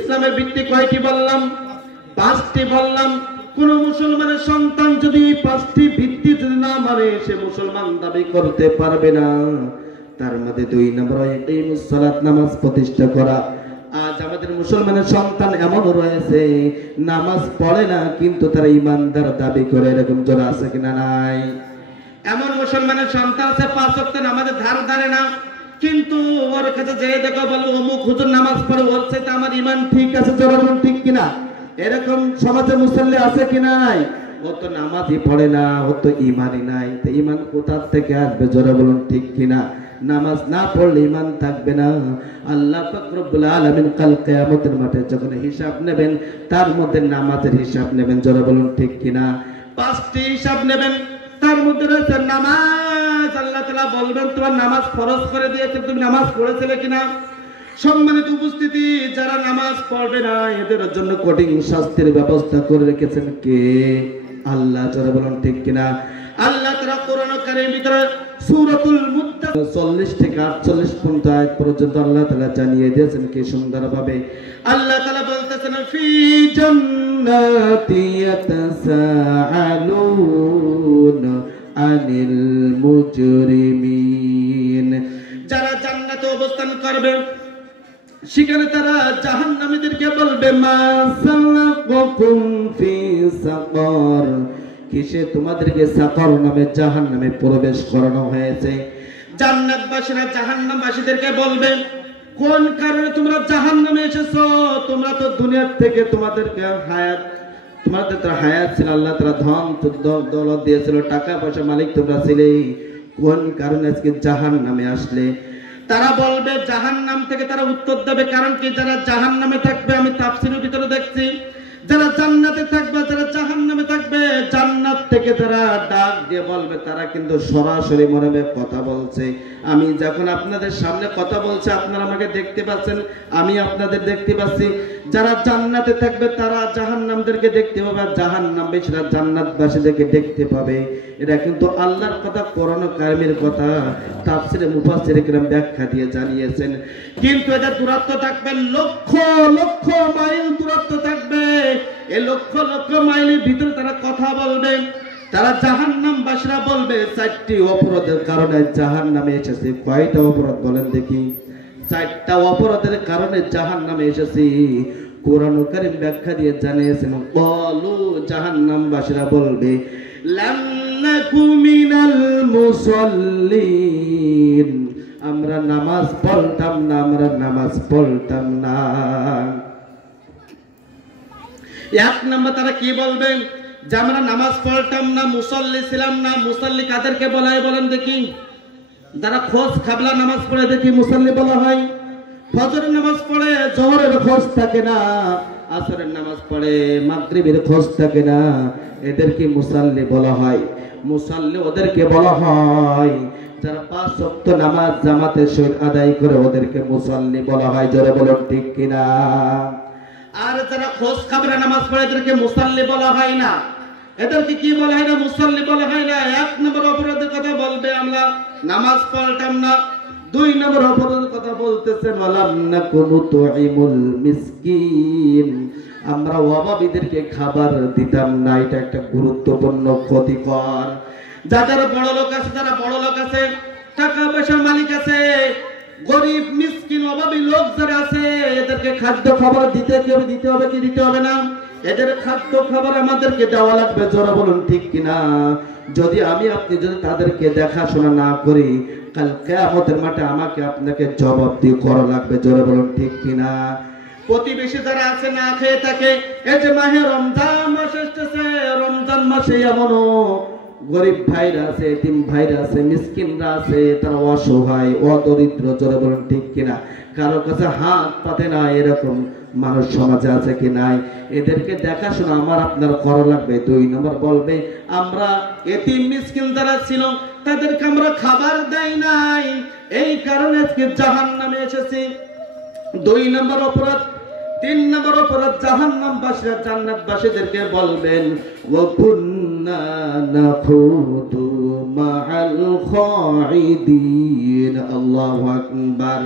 ইসলামের ভিত্তি কয়টি বললাম? 5টি বললাম। কোন মুসলমানের সন্তান যদি 5টি ভিত্তি যদি না মানে সে মুসলমান দাবি করতে পারবে না। তার মধ্যে 2 নম্বর ইকামুস সালাত, নামাজ প্রতিষ্ঠা করা। আজ আমাদের মুসলমানের সন্তান এমন রয়েছে নামাজ পড়ে না কিন্তু তারা ইমানদার দাবি করে, এরকম জোড়া আছে কিনা নাই? এমন মুসলমানের সন্তান আছে 5 ওয়াক্ত নামাজের ধার ধারে না, কিন্তু ওর কাছে যে দেখো বলবো অমুক হুজুর নামাজ পড়ে, বলছে তো আমার ইমান ঠিক আছে, জোড়া বলুন ঠিক কিনা? এরকম সমাজে মুসল্লি আছে কিনা নাই? ও তো নামাজই পড়ে না, ও তো ইমানই নাই। তো ইমান কোথা থেকে আসবে? জোড়া বলুন ঠিক কিনা? নামাজ না পড়লে ইমান থাকবে না। আল্লাহ পাক রব্বুল আলামিন কাল কিয়ামতের মাঠে যখন হিসাব নেবেন তার মধ্যে নামাজের হিসাব নেবেন। জোড়া বলুন ঠিক কিনা? 5টি হিসাব নেবেন, তার মধ্যে রয়েছে নামাজ। আল্লাহ তাআলা বলবেন তোমার নামাজ ফরজ করে দিয়েছে, তুমি নামাজ পড়েছিলে কিনা? সম্মানিত উপস্থিতি, যারা নামাজ পড়বে না এদের জন্য কঠিন শাস্তির ব্যবস্থা করে রেখেছেন কে? আল্লাহ। জোরে বলুন ঠিক কিনা? আল্লাহ তাআলা কোরআন কারীমের ভিতরে সূরাতুল মুদ্দাসির 40 থেকে 48 পর্যন্ত আল্লাহ তাআলা জানিয়ে দিয়েছেন কি সুন্দরভাবে। আল্লাহ তাআলা বলতেছেন ফি জান্নাতি ইয়াতাসাআলুন আনিল মুজরিমিন। যারা জান্নাতে অবস্থান করবে সেখানে তারা জাহান্নামীদেরকে বলবে মা সালাকাকুম ফি সাকার, কিসে তোমাদেরকে সাকার নামে জাহান্নামে প্রবেশ করানো হয়েছে? জান্নাতবাসীরা জাহান্নামবাসীদেরকে বলবে কোন কারণে তোমরা জাহান্নামে এসেছো? তোমরা তো দুনিয়া থেকে তোমাদেরকে তোমাদের তো হায়াত ছিল, আল্লাহ তাআলা ধন দৌলত দিয়েছিল, টাকা পয়সা মালিক তোমরা ছিলে, কোন কারণে আজকে জাহান্নামে আসলে? তারা বলবে জাহান্নাম থেকে তারা উত্তর দেবে কারণ কি? যারা জাহান্নামে থাকবে, আমি তাফসীরের ভিতরে দেখছি, যারা জান্নাতে থাকবে যারা জাহান্নামে থাকবে, জান্নাত থেকে তারা ডাক দিয়ে বলবে, তারা কিন্তু সরাসরি মনে কথা বলছে। আমি যখন আপনাদের সামনে কথা বলছি আপনারা আমাকে দেখতে পাচ্ছেন, আমি আপনাদের দেখতে পাচ্ছি। যারা জান্নাতে থাকবে তারা জাহান্নামদেরকে দেখতে পাবে, আর জাহান্নামবাসীরা জান্নাতবাসীদেরকে দেখতে পাবে। এটা কিন্তু আল্লাহর কথা, কোরআন কারীমের কথা, তাফসীরে মুফাসসিরে কিরাম ব্যাখ্যা দিয়ে জানিয়েছেন। কিন্তু এটা দূরত্ব থাকবে, লক্ষ লক্ষ মাইল দূরত্ব থাকবে। এই লক্ষ লক্ষ মাইলের ভিতরে তারা কথা বলবে। তারা জাহান্নামবাসীরা বলবে 4টি অপরাধের কারণে জাহান্নামে এসেছে। কয়টা অপরাধ বলেন দেখি? 4টা অপরাধের কারণে জাহান্নামে এসেছি। কোরআন কারীম ব্যাখ্যা দিয়ে জানিয়েছেন, বলু জাহান্নামবাসীরা বলবে লাম নাকু মিনাল মুসাল্লিন, আমরা নামাজ পড়তাম না, আমরা নামাজ পড়তাম না। 1 নম্বর তারা কি বলবেন? যে আমরা নামাজ পড়তাম না, মুসল্লি ছিলাম না। মুসল্লি কাদেরকে বলা হয় বলেন দেখি? যারা খোঁজ খাবলা নামাজ পড়ে দেখি মুসল্লি বলা হয়। ফজরের নামাজ পড়ে, জোহরের খোঁজ থাকে না, আসরের নামাজ পড়ে, মাগরিবের খোঁজ থাকে না, এদেরকে মুসল্লি বলা হয়। মুসল্লি ওদেরকে বলা হয় যারা 5 ওয়াক্ত নামাজ জামাতের সহিত আদায় করে, ওদেরকে মুসল্লি বলা হয়। জোরে বলুন ঠিক কিনা? আর যারা খোঁজ খাবরা নামাজ পড়ে এদেরকে মুসল্লি বলা হয় না। এদেরকে কি বলা হয় না? মুসল্লি বলা হয় না। 1 নম্বর অপরাধের কথা বলবে আমরা নামাজ পড়তাম না। 2 নম্বর অপরাধের কথা বলতেছে ওয়ালাম নাকুনু তুইমুল মিসকিন, আমরা অভাবীদেরকে খাবার দিতাম না। এটা একটা গুরুত্বপূর্ণ ক্ষতিকর। যাদের বড় লোক আছে, যারা বড় লোক আছে, টাকা পয়সার মালিক আছে, গরিব মিসকিন অভাবী লোক যারা আছে, এদেরকে খাদ্য খাবার দিতে হবে কি দিতে হবে না? এদের খাদ্য খাবার আমাদেরকে দেওয়া লাগবে। জোরে বলুন ঠিক কিনা? যদি আমি আপনি যদি তাদেরকে দেখাশোনা না করি, কাল কিয়ামতের মাঠে আমাকে আপনাকে জবাবদিহি করা লাগবে। জোরে বলুন ঠিক কিনা? প্রতিবেশী যারা আছে না খেয়ে থাকে, এই যে মাহে রমজান মাস এসেছে, রমজান মাসে এমনও গরিব ভাইরা আছে, এতিম ভাইরা আছে, মিসকিনরা আছে, তারা অসহায় অদরিদ্র। জোরে বলুন ঠিক কিনা? কারো কাছে হাত পাতে না, এরকম মানুষ সমাজে আছে কি নাই? এদেরকে দেখাশোনা আমার আপনার করা লাগবে। 2 নম্বর বলবে আমরা এতিম মিসকিন যারা ছিল তাদেরকে আমরা খাবার দেই নাই, এই কারণে আজকে জাহান্নামে এসেছি। 2 নম্বর অপরাধ। 3 নম্বর অপরাধ, জাহান্নামবাসীরা জান্নাতবাসীদেরকে বলবেন ওয়া কুন্না নাখুদু মাআল খাইদিন। আল্লাহু আকবার।